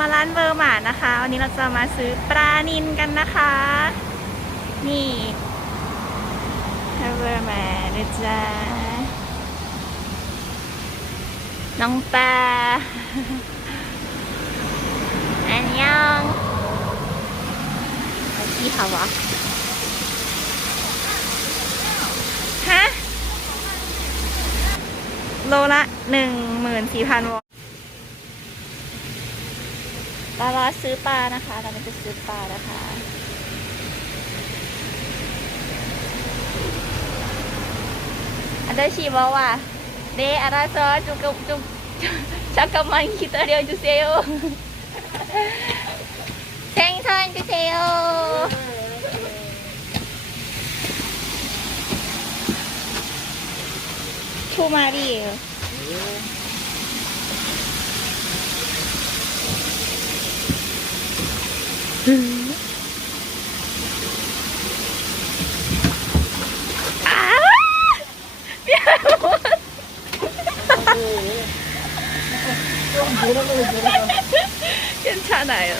มาร้านเบอร์หมานะคะ วันนี้เราจะมาซื้อปลานินกันนะคะ นี่เบอร์หมานะจ๊ะน้องปลาอันยังเอาที่เขาวะฮะโลละหนึ่งหมื่นสี่พันวอน ดาราซื้อปลานะคะ เราจะซื้อปลานะคะอันเดอร์ชีบอกว่าเดอาราซอจุกจุกจุกจักกมันคิตาเรียวจุเซโอเซงทอนจุเซโอทูมารี 괜찮아요.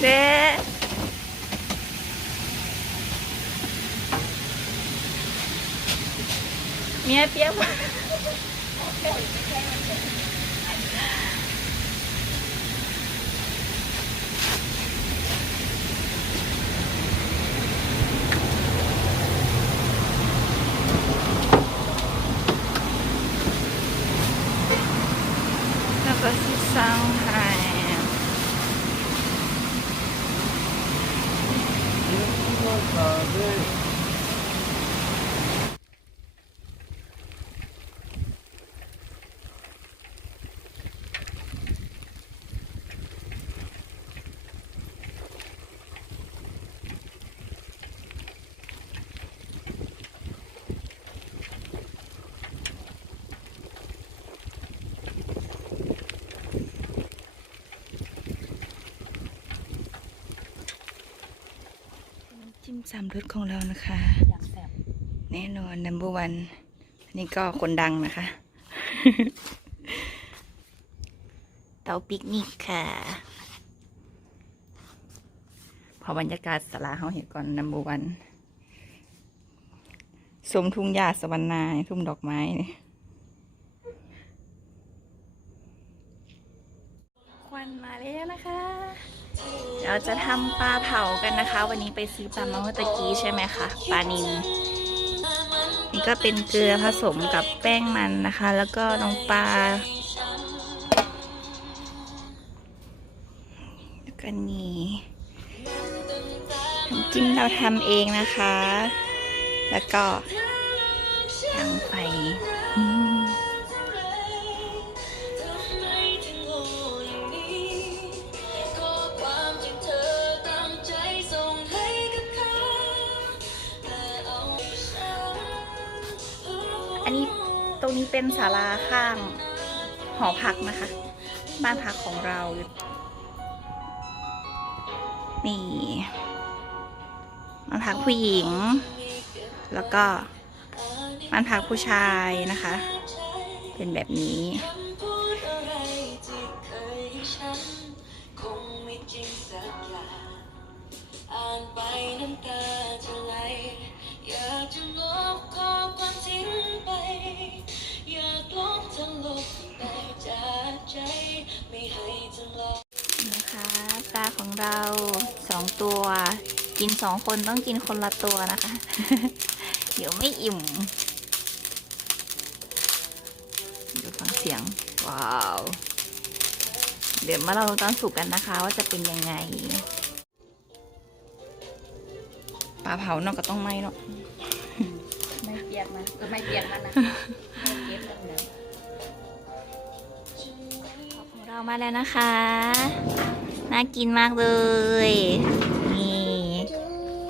네. Minha pia. มสามรสของเรานะคะแน่นอน number one อันนี้ก็คนดังนะคะ เตาปิกนิกค่ะ พอบรรยากาศสลาเขาเห็นก่อน number one สมทุ่งหญ้าสวรรณาทุ่งดอกไม้เนี่ยควันมาแล้วนะคะ เราจะทำปลาเผากันนะคะ วันนี้ไปซื้อปลามาเมื่อตะกี้ใช่ไหมคะปลานิลนี่ก็เป็นเกลือผสมกับแป้งมันนะคะ แล้วก็น้องปลาแล้วก็นี่น้ำจิ้มเราทำเองนะคะ แล้วก็ นนี้ตรงนี้เป็นศาลาข้างหอพักนะคะ บ้านพักของเรา นี่บ้านพักผู้หญิง แล้วก็บ้านพักผู้ชายนะคะ เป็นแบบนี้ อ่านไปน้ำตาจะไหลอยากจะลบ กินสองคนต้องกินคนละตัวนะคะ เดี๋ยวไม่อิ่มเดี๋ยวฟังเสียง ว้าว เดี๋ยวมาเราตอนสุกกันนะคะว่าจะเป็นยังไงปลาเผาเนอกก็ต้องไหมเนาะไม่เปียกนะเออไม่เปียกมันนะไม่เปียกมันเดี๋ยวของเรามาแล้วนะคะ น่ากินมากเลยนี่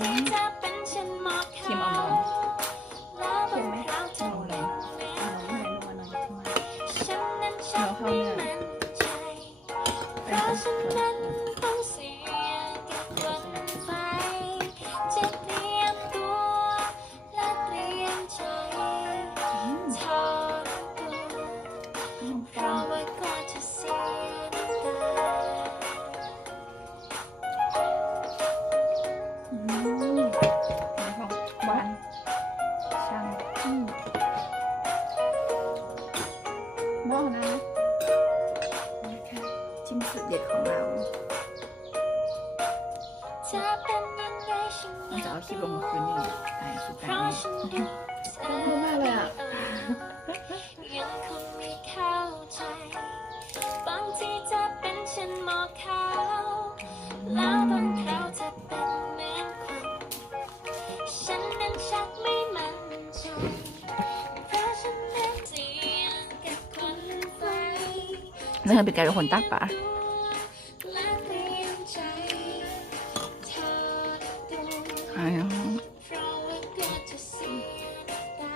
บ เธอเป็นยังไงฉันเราจะเอาคลิปลงมาคืนนี่ไอ้สุดเพท้าราะยฉันดูเธอยังคงไม่เข้าใจ บางทีจะเป็นฉันมองเขาแล้วบางคราวจะเป็นเหมือนคน ฉันนั้นชักไม่มั่นใจ เพราะฉันนั้นเสี่ยงกับคนไปเนื่องเป็นการเป็นคนตักปะาะว่ากลัวจะเสียน้ำตา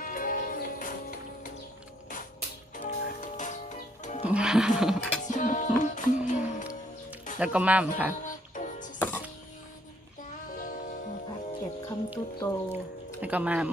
แล้วก็มั่มค่ะผักเก็บคำตุโต แล้วก็มั่ม